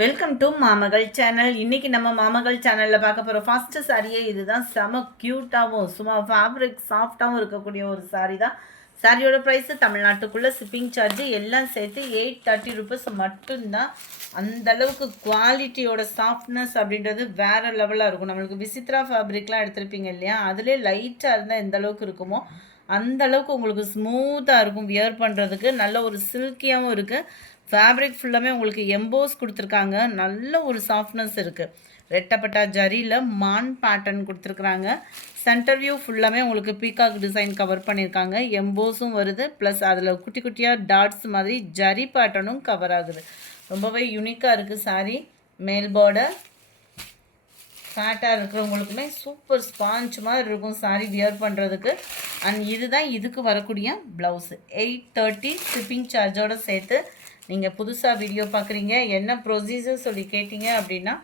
Welcome to மாமகள் channel. இன்னைக்கு நம்ம மாமகள் சேனலில் பார்க்க போகிற ஃபஸ்ட்டு சாரியே இதுதான். செம க்யூட்டாகவும் சும்மா ஃபேப்ரிக் சாஃப்டாகவும் இருக்கக்கூடிய ஒரு சாரீ தான். சாரியோட ப்ரைஸு தமிழ்நாட்டுக்குள்ளே ஷிப்பிங் சார்ஜு எல்லாம் சேர்த்து 830 ருபீஸ் மட்டும்தான். அந்தளவுக்கு குவாலிட்டியோட சாஃப்ட்னஸ் அப்படின்றது வேறு லெவலாக இருக்கும். நம்மளுக்கு விசித்ரா ஃபேப்ரிக்லாம் எடுத்திருப்பீங்க இல்லையா, அதிலே லைட்டாக இருந்தால் எந்த அளவுக்கு இருக்குமோ அந்தளவுக்கு உங்களுக்கு ஸ்மூத்தாக இருக்கும். வியர் பண்ணுறதுக்கு நல்ல ஒரு சில்கியாகவும் இருக்குது. ஃபேப்ரிக் ஃபுல்லாமே உங்களுக்கு எம்போஸ் கொடுத்துருக்காங்க. நல்ல ஒரு சாஃப்ட்னஸ் இருக்குது. ரெட்டப்பட்டா ஜரியில் மான் பேட்டர்ன் கொடுத்துருக்குறாங்க. சென்டர் வியூ ஃபுல்லாமே உங்களுக்கு பீகாக் டிசைன் கவர் பண்ணியிருக்காங்க. எம்போஸும் வருது, ப்ளஸ் அதில் குட்டி குட்டியாக டாட்ஸ் மாதிரி ஜரி பேட்டர்னும் கவர் ஆகுது. ரொம்பவே யூனிக்காக இருக்குது சாரீ. மேல் பார்டர் ஃபேட்டாக இருக்கிறவங்களுக்குமே சூப்பர் ஸ்பாஞ்ச் மாதிரி இருக்கும் சாரீ வியர் பண்ணுறதுக்கு. அண்ட் இதுதான் இதுக்கு வரக்கூடிய ப்ளவுஸு. 830 ஷிப்பிங் சார்ஜோடு சேர்த்து. நீங்கள் புதுசாக வீடியோ பார்க்குறீங்க, என்ன ப்ரொசீஜர் சொல்லி கேட்டிங்க அப்படின்னா,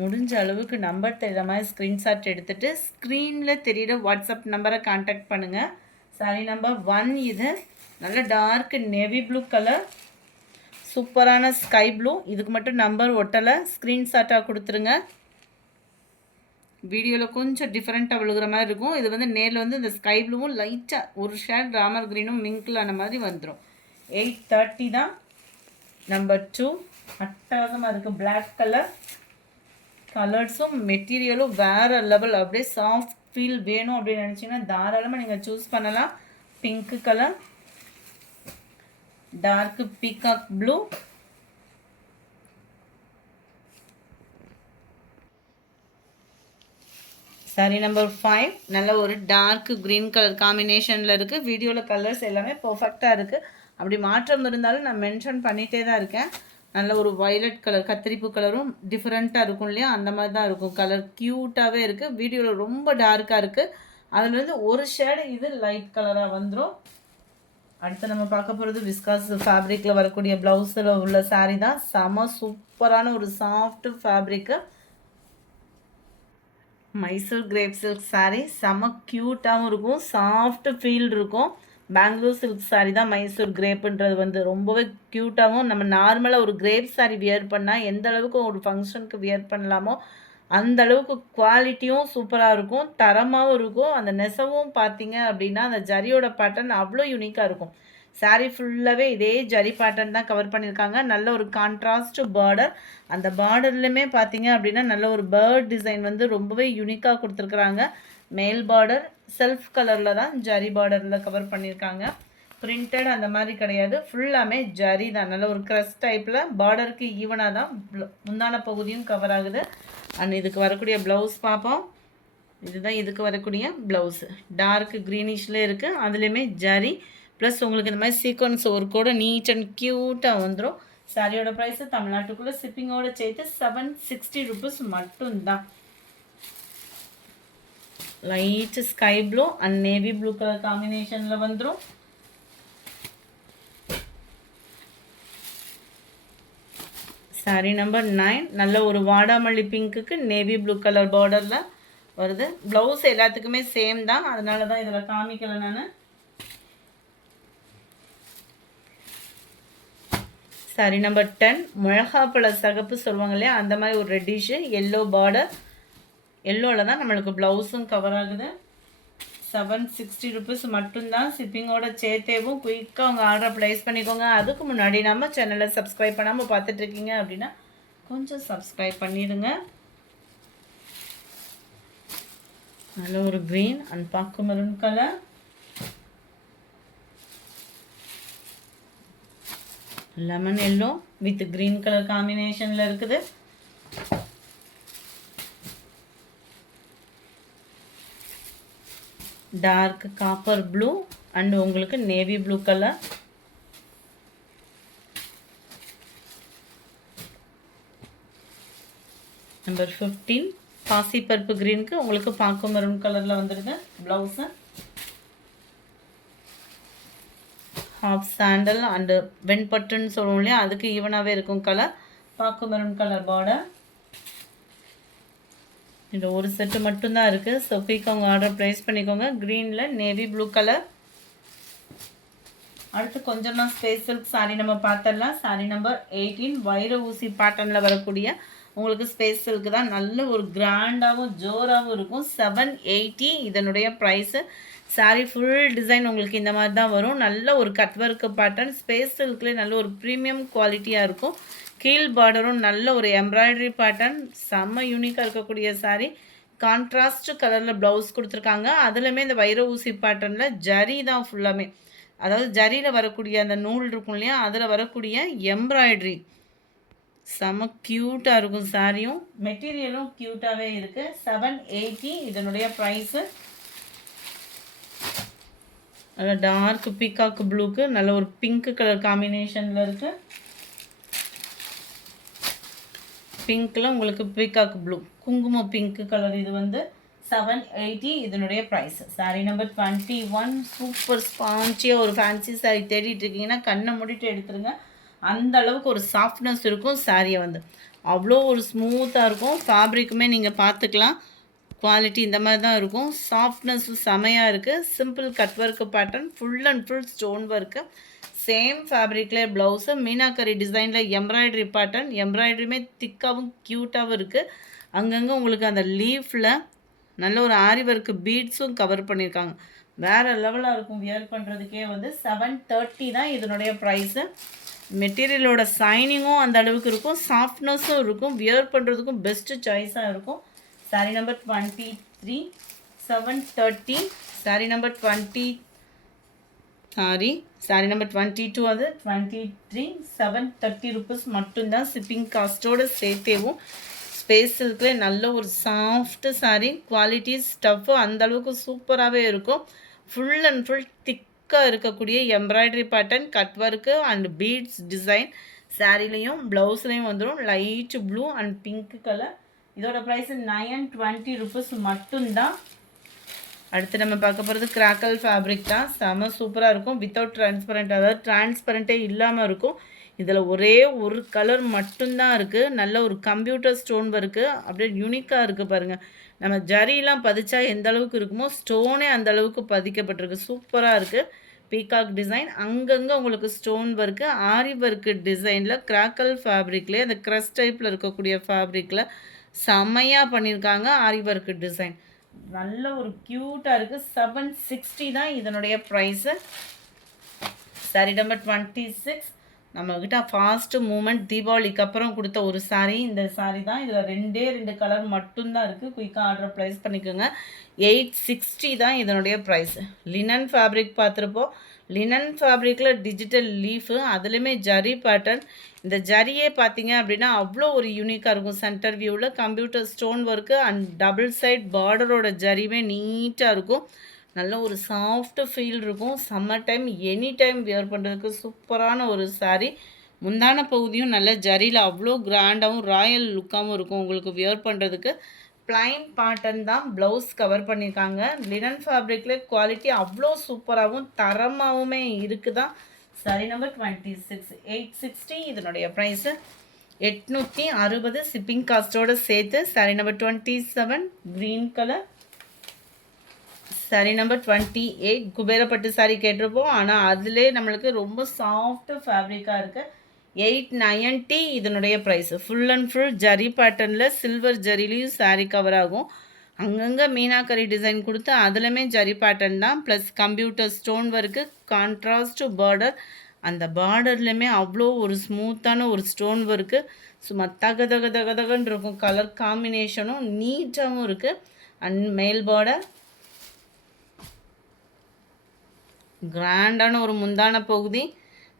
முடிஞ்ச அளவுக்கு நம்பர் தெரிகிற மாதிரி ஸ்க்ரீன்ஷாட் எடுத்துகிட்டு ஸ்க்ரீனில் தெரிகிற வாட்ஸ்அப் நம்பரை கான்டாக்ட் பண்ணுங்கள். சாரி நம்பர் 1 இது. நல்ல டார்க் நேவி ப்ளூ கலர், சூப்பரான ஸ்கை ப்ளூ. இதுக்கு மட்டும் நம்பர் ஒட்டலை, ஸ்க்ரீன்ஷாட்டாக கொடுத்துருங்க. வீடியோவில் கொஞ்சம் டிஃப்ரெண்ட்டாக விழுகிற மாதிரி இருக்கும். இது வந்து நேரில் வந்து இந்த ஸ்கை ப்ளூவும் லைட்டாக ஒரு ஷேட் ராமர் க்ரீனும் மிங்கிள் ஆன மாதிரி வந்துடும். 830 தான். நம்பர் 2 அட்டகாசமாக இருக்குது. Black colour. கலர்ஸும் மெட்டீரியலும் வேறு லெவல். அப்படியே சாஃப்ட் ஃபீல் வேணும் அப்படின்னு நினச்சிங்கன்னா தாராளமாக நீங்கள் சூஸ் பண்ணலாம். Pink colour, dark peacock blue, sari number 5 நல்ல ஒரு டார்க் க்ரீன் கலர் காம்பினேஷனில் இருக்குது. வீடியோவில் கலர்ஸ் எல்லாமே பர்ஃபெக்டாக இருக்குது. அப்படி மாற்றம் இருந்தாலும் நான் மென்ஷன் பண்ணிகிட்டே தான் இருக்கேன். நல்ல ஒரு வயலட் கலர், கத்திரிப்பு கலரும் டிஃப்ரெண்ட்டாக இருக்கும் இல்லையா, அந்த மாதிரி தான் இருக்கும். கலர் க்யூட்டாகவே இருக்குது. வீடியோவில் ரொம்ப டார்க்காக இருக்குது. அதுலேருந்து ஒரு ஷேடு இது லைட் கலராக வந்துடும். அடுத்து நம்ம பார்க்க போகிறது விஸ்காஸ் ஃபேப்ரிக்கில் வரக்கூடிய ப்ளவுஸில் உள்ள சாரீ தான். செம சூப்பரான ஒரு soft fabric. Mysore grape silk sari. செம க்யூட்டாகவும் இருக்கும், சாஃப்ட் ஃபீல் இருக்கும். பெங்களூர் சில்க் சாரீ தான் மைசூர் கிரேப்புன்றது வந்து ரொம்பவே க்யூட்டாகவும், நம்ம நார்மலாக ஒரு கிரேப் சாரீ வியர் பண்ணால் எந்த அளவுக்கு ஒரு ஃபங்க்ஷனுக்கு வியர் பண்ணலாமோ அந்த அளவுக்கு குவாலிட்டியும் சூப்பராக இருக்கும், தரமாகவும் இருக்கும். அந்த நெசவும் பார்த்தீங்க அப்படின்னா அந்த ஜரியோட பேட்டர்ன் அவ்வளோ யூனிக்காக இருக்கும். சாரீ ஃபுல்லாகவே இதே ஜரி பேட்டர்ன் தான் கவர் பண்ணியிருக்காங்க. நல்ல ஒரு கான்ட்ராஸ்ட் பார்டர். அந்த பார்டர்லையுமே பார்த்தீங்க அப்படின்னா நல்ல ஒரு பேர்ட் டிசைன் வந்து ரொம்பவே யூனிக்காக கொடுத்துருக்குறாங்க. மேல் பார்டர் செல்ஃப் கலரில் தான் ஜரி பார்டரில் கவர் பண்ணியிருக்காங்க. பிரிண்டட் அந்த மாதிரி கிடையாது, ஃபுல்லாமே ஜரி தான். நல்ல ஒரு க்ரஸ் டைப்பில் பார்டருக்கு ஈவனாக தான் முந்தான பகுதியும் கவர் ஆகுது. அண்ட் இதுக்கு வரக்கூடிய ப்ளவுஸ் பார்ப்போம். இதுதான் இதுக்கு வரக்கூடிய ப்ளவுஸு. டார்க் க்ரீனிஷில் இருக்குது, அதுலேயுமே ஜரி ப்ளஸ் உங்களுக்கு இந்த மாதிரி சீக்வன்ஸ் ஒர்க்கோட நீட் அண்ட் க்யூட்டாக வந்துடும். சாரியோட ப்ரைஸு தமிழ்நாட்டுக்குள்ளே ஷிப்பிங்கோடு சேர்த்து 760 ருபீஸ் மட்டும்தான். Light sky blue and navy blue colour காம்பினேஷனில் வந்துடும். சாரி நம்பர் 9 நல்ல ஒரு வாடாமல்லி பிங்க்குக்கு நேவி ப்ளூ கலர் பார்டரில் வருது. ப்ளவுஸ் எல்லாத்துக்குமே சேம் தான், அதனால தான் இதில் காமிக்கலை நான். சாரி நம்பர் 10 மிளகாப்பழ சகப்பு சொல்லுவாங்க இல்லையா, அந்த மாதிரி ஒரு ரெட்டிஷு எல்லோ பார்டர். எல்லோவில் தான் நம்மளுக்கு ப்ளவுஸும் கவர் ஆகுது. 760 ருபீஸ் மட்டும்தான். ஷிப்பிங்கோட சேர்த்தேவும் குயிக்காக உங்கள் ஆர்டரை ப்ளேஸ் பண்ணிக்கோங்க. அதுக்கு முன்னாடி நம்ம சேனலை சப்ஸ்கிரைப் பண்ணாமல் பார்த்துட்ருக்கீங்க அப்படின்னா கொஞ்சம் சப்ஸ்கிரைப் பண்ணிடுங்க. நல்ல ஒரு க்ரீன் அண்ட் பாக்கு maroon colour, lemon yellow with green colour காம்பினேஷனில் இருக்குது. டார்க் காப்பர் ப்ளூ அண்ட் உங்களுக்கு நேவி ப்ளூ கலர். நம்பர் 15 பாசிப்பருப்பு க்ரீனுக்கு உங்களுக்கு பாக்கு மெரூன் கலரில் வந்துடுது ப்ளவுஸு. ஹாஃப் சாண்டல் அண்டு வெண்பட்டுன்னு சொல்லுவோம் இல்லையா, அதுக்கு ஈவனாகவே இருக்கும் கலர். பாக்கு மெரூன் கலர் பார்டர். இந்த ஒரு செட்டு மட்டும்தான் இருக்குது. ஸோ குயிக்காக உங்கள் ஆர்டர் ப்ளேஸ் பண்ணிக்கோங்க. க்ரீனில் நேவி ப்ளூ கலர், அடுத்து கொஞ்சமாக ஸ்பேஸ் சில்க் சாரீ நம்ம பார்த்துடலாம். சாரீ நம்பர் 18 வைர ஊசி பேட்டர்னில் வரக்கூடிய உங்களுக்கு ஸ்பேஸ் சில்க் தான். நல்ல ஒரு கிராண்டாகவும் ஜோராகவும் இருக்கும். 780 இதனுடைய ப்ரைஸு. சாரீ ஃபுல் டிசைன் உங்களுக்கு இந்த மாதிரி தான் வரும். நல்ல ஒரு கட் ஒர்க் பேட்டர்ன். ஸ்பேஸ் சில்க்லேயே நல்ல ஒரு ப்ரீமியம் குவாலிட்டியாக இருக்கும். கீழ் பார்டரும் நல்ல ஒரு எம்ப்ராய்டரி பேட்டர்ன். செம்ம யூனிக்காக இருக்கக்கூடிய சாரீ. கான்ட்ராஸ்ட் கலரில் ப்ளவுஸ் கொடுத்துருக்காங்க. அதுலேயுமே இந்த வைர ஊசி பேட்டர்னில் ஜரி தான் ஃபுல்லாமே. அதாவது ஜரியில் வரக்கூடிய அந்த நூல் இருக்கும் இல்லையா, அதில் வரக்கூடிய எம்ப்ராய்டரி செம்ம க்யூட்டாக இருக்கும். சாரியும் மெட்டீரியலும் க்யூட்டாகவே இருக்குது. 780 இதனுடைய ப்ரைஸு. நல்லா டார்க் பீகாக் ப்ளூக்கு நல்ல ஒரு பிங்க் கலர் காம்பினேஷனில் இருக்குது. பிங்க்கில் உங்களுக்கு பீகாக் ப்ளூ குங்குமம் பிங்க் கலர். இது வந்து 780 இதனுடைய ப்ரைஸ். சாரீ நம்பர் 21 சூப்பர் ஸ்பான்ச்சியாக ஒரு ஃபேன்சி சாரீ தேடிட்டு இருக்கீங்கன்னா கண்ணை மூடிட்டு எடுத்துருங்க. அந்த அளவுக்கு ஒரு சாஃப்ட்னஸ் இருக்கும். சாரியை வந்து அவ்வளோ ஒரு ஸ்மூத்தாக இருக்கும். ஃபேப்ரிக்குமே நீங்கள் பார்த்துக்கலாம், குவாலிட்டி இந்த மாதிரி தான் இருக்கும். சாஃப்ட்னஸும் செமையாக இருக்குது. Simple cut work pattern, full and full stone work. Same ஃபேப்ரிக்லேயே ப்ளவுஸு மீனாக்கரி டிசைனில் எம்ப்ராய்டரி பேட்டர்ன். எம்ப்ராய்டரியுமே திக்காகவும் க்யூட்டாகவும் இருக்குது. அங்கங்கே உங்களுக்கு அந்த லீஃபில் நல்ல ஒரு ஆரி ஒர்க்கு பீட்ஸும் கவர் பண்ணியிருக்காங்க. வேறு லெவலாக இருக்கும். வியர் பண்ணுறதுக்கே வந்து 730 தான் இதனுடைய ப்ரைஸு. மெட்டீரியலோட சைனிங்கும் அந்த அளவுக்கு இருக்கும், சாஃப்ட்னஸும் இருக்கும். வியர் பண்ணுறதுக்கும் பெஸ்ட்டு சாய்ஸாக இருக்கும். Sari number 23 730. Sari number 20 sari number 22 அது 23 730 ருபீஸ் மட்டும்தான். ஷிப்பிங் காஸ்ட்டோடு சேர்த்தேவும். ஸ்பேஸ் சில்க்ல நல்ல ஒரு சாஃப்ட் சாரீ. குவாலிட்டி ஸ்டஃப்பு அந்தளவுக்கு சூப்பராகவே இருக்கும். ஃபுல் அண்ட் ஃபுல் திக்காக இருக்கக்கூடிய embroidery pattern, cut work and beads design. சாரீலையும் ப்ளவுஸ்லேயும் வந்துடும் light blue and pink colour. இதோட ப்ரைஸ் 920 ருபீஸ் மட்டும்தான். அடுத்து நம்ம பார்க்க போகிறது கிராக்கல் ஃபேப்ரிக் தான். செம சூப்பராக இருக்கும். வித்தவுட் டிரான்ஸ்பரண்ட், அதாவது டிரான்ஸ்பரண்ட்டே இல்லாமல் இருக்கும். இதில் ஒரே ஒரு கலர் மட்டும்தான் இருக்குது. நல்ல ஒரு கம்ப்யூட்டர் ஸ்டோன் ஒர்க்கு, அப்படியே யூனிக்காக இருக்குது பாருங்கள். நம்ம ஜரிலாம் பதிச்சா எந்த அளவுக்கு இருக்குமோ ஸ்டோனே அந்த அளவுக்கு பதிக்கப்பட்டிருக்கு. சூப்பராக இருக்குது. பீகாக் டிசைன், அங்கங்கே உங்களுக்கு ஸ்டோன் ஒர்க்கு, ஆரி ஒர்க்கு டிசைனில் கிராக்கல் ஃபேப்ரிக்லேயே அந்த க்ரஸ் டைப்பில் இருக்கக்கூடிய ஃபேப்ரிக்கில் செம்மையாக பண்ணியிருக்காங்க. ஆரி ஒர்க்கு டிசைன் நல்ல ஒரு க்யூட்டாக இருக்குது. 760 தான் இதனுடைய ப்ரைஸு. சாரீ நம்பர் 26 நம்மக்கிட்ட ஃபாஸ்ட்டு மூமெண்ட் தீபாவளிக்கு அப்புறம் கொடுத்த ஒரு சாரீ. இந்த சாரீ தான். இதில் 2 கலர் மட்டும்தான் இருக்குது. குயிக்காக ஆர்டர் ப்ளேஸ் பண்ணிக்கோங்க. 860 தான் இதனுடைய ப்ரைஸு. லினன் ஃபேப்ரிக் பார்த்துருப்போம். லினன் ஃபேப்ரிக்கில் டிஜிட்டல் லீஃபு, அதுலேயுமே ஜரி பேட்டர்ன். இந்த ஜரியே பார்த்தீங்க அப்படின்னா அவ்வளோ ஒரு யூனிக்காக இருக்கும். சென்டர் வியூவில் computer stone work and double side பார்டரோட ஜரியுமே நீட்டாக இருக்கும். நல்ல ஒரு சாஃப்ட் ஃபீல் இருக்கும். Summer time any time wear பண்ணுறதுக்கு சூப்பரான ஒரு சாரீ. முந்தான பகுதியும் நல்ல ஜரியில் அவ்வளோ கிராண்டாகவும் ராயல் லுக்காகவும் இருக்கும். உங்களுக்கு வியர் பண்ணுறதுக்கு பிளைன் பேட்டர்ன் தான் ப்ளவுஸ் கவர் பண்ணியிருக்காங்க. லினன் ஃபேப்ரிக்கில் குவாலிட்டி அவ்வளோ சூப்பராகவும் தரமாகவுமே இருக்குது தான். சாரீ நம்பர் 26 860 இதனுடைய ப்ரைஸு. 860 ஷிப்பிங் காஸ்ட்டோடு சேர்த்து. Sari number 27 green colour. Sari number 28 குபேரப்பட்டு sari கேட்டிருப்போம். ஆனால் அதிலே நம்மளுக்கு ரொம்ப சாஃப்ட் ஃபேப்ரிக்காக இருக்குது. 890 இதனுடைய price. Full and full zari பேட்டர்னில் சில்வர் ஜரிலையும் சாரீ கவர் ஆகும். அங்கங்கே மீனாக்கரி டிசைன் கொடுத்து அதுலேயுமே ஜரி பேட்டர்ன் தான். Plus computer stone work, contrast border. அந்த பார்டர்லையுமே அவ்வளோ ஒரு ஸ்மூத்தான ஒரு ஸ்டோன் ஒர்க்கு. சும்மா தக தக தக தகன்னு இருக்கும். கலர் காம்பினேஷனும் நீட்டாகவும் இருக்குது. அண்ட் மேல் பார்டர் கிராண்டான ஒரு முந்தான பகுதி.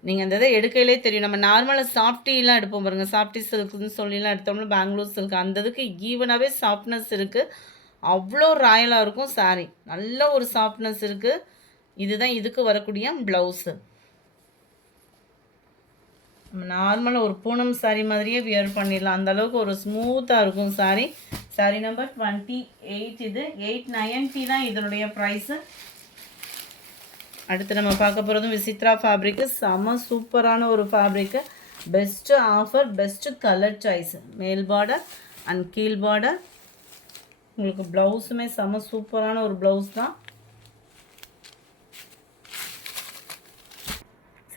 நீங்கள் அந்த இதை எடுக்கையிலே தெரியும். நம்ம நார்மலாக சாஃப்டிலாம் எடுப்போம் பாருங்கள். சாஃப்டி சில்க்குன்னு சொல்லிலாம் எடுத்தோம்னா பெங்களூர் சில்க் அந்த இதுக்கு ஈவனாகவே சாஃப்ட்னஸ் இருக்குது. அவ்வளோ ராயலாக இருக்கும் சாரீ. நல்ல ஒரு சாஃப்ட்னஸ் இருக்குது. இதுதான் இதுக்கு வரக்கூடிய ப்ளவுஸு. நம்ம நார்மலாக ஒரு பூனம் சாரீ மாதிரியே வியர் பண்ணிடலாம். அந்தளவுக்கு ஒரு ஸ்மூத்தாக இருக்கும் சாரீ. சாரீ நம்பர் 28 இது. 890 தான் இதனுடைய ப்ரைஸு. அடுத்து நம்ம பார்க்க போகிறதும் விசித்ரா ஃபேப்ரிக்கு. செம சூப்பரான ஒரு fabric. Best offer, best colour choice. மேல் பார்டர் அண்ட் கீழ் பார்டர். உங்களுக்கு ப்ளவுஸுமே செம சூப்பரான ஒரு ப்ளவுஸ் தான்.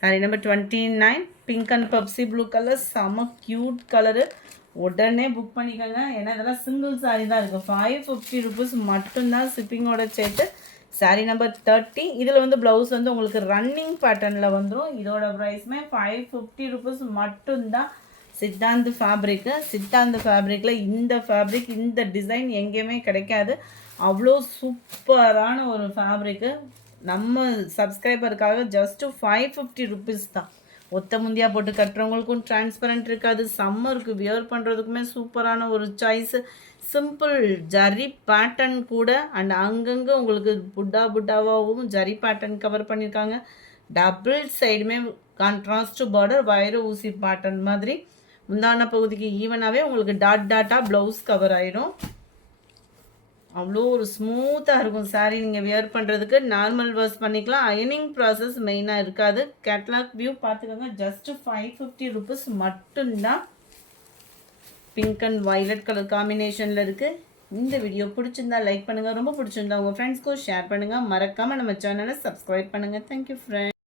Sorry number 29 pink and Pepsi blue colour, செம க்யூட் கலரு. உடனே புக் பண்ணிக்கோங்க. ஏன்னா இதெல்லாம் சிங்கிள் சாரீ தான் இருக்குது. 550 ருபீஸ் மட்டும்தான் ஷிப்பிங்கோட சேர்த்து. சாரீ நம்பர் 30. இதில் வந்து ப்ளவுஸ் வந்து உங்களுக்கு ரன்னிங் பேட்டர்னில் வந்துடும். இதோட ப்ரைஸுமே 550 ருபீஸ் மட்டும்தான். சித்தாந்த் ஃபேப்ரிக்கு. சித்தாந்த் ஃபேப்ரிக்கில் இந்த ஃபேப்ரிக் இந்த டிசைன் எங்கேயுமே கிடைக்காது. அவ்வளோ சூப்பரான ஒரு ஃபேப்ரிக்கு. நம்ம சப்ஸ்கிரைபருக்காக ஜஸ்ட்டு 550 ருபீஸ் தான். ஒத்த முந்தியாக போட்டு கட்டுறவங்களுக்கும் டிரான்ஸ்பரண்ட் இருக்காது. சம்மருக்கு வியர் பண்ணுறதுக்குமே சூப்பரான ஒரு சாய்ஸு. சிம்பிள் ஜரி பேட்டர்ன் கூட. அண்ட் அங்கங்கே உங்களுக்கு புட்டாவாகவும் ஜரி பேட்டர்ன் கவர் பண்ணியிருக்காங்க. டபுள் சைடுமே கான்ட்ராஸ்ட் பார்டர் வயறு ஊசி பேட்டர்ன் மாதிரி. முந்தான பகுதிக்கு ஈவனாகவே உங்களுக்கு டாட்டாக ப்ளவுஸ் கவர் ஆயிடும். அவ்வளோ ஒரு ஸ்மூத்தாக இருக்கும் சாரீ. நீங்கள் வியர் பண்ணுறதுக்கு நார்மல் வாஷ் பண்ணிக்கலாம். அயனிங் ப்ராசஸ் மெயினாக இருக்காது. கேட்லாக் வியூ பார்த்துக்கோங்க. ஜஸ்ட்டு 550 ருபீஸ் மட்டும்தான். பிங்க் அண்ட் வயலட் கலர் காம்பினேஷனில் இருக்குது. இந்த வீடியோ பிடிச்சிருந்தா லைக் பண்ணுங்கள். ரொம்ப பிடிச்சிருந்தா உங்கள் ஃப்ரெண்ட்ஸ்க்கும் ஷேர் பண்ணுங்கள். மறக்காமல் நம்ம சேனலை சப்ஸ்கிரைப் பண்ணுங்கள். Thank you friends.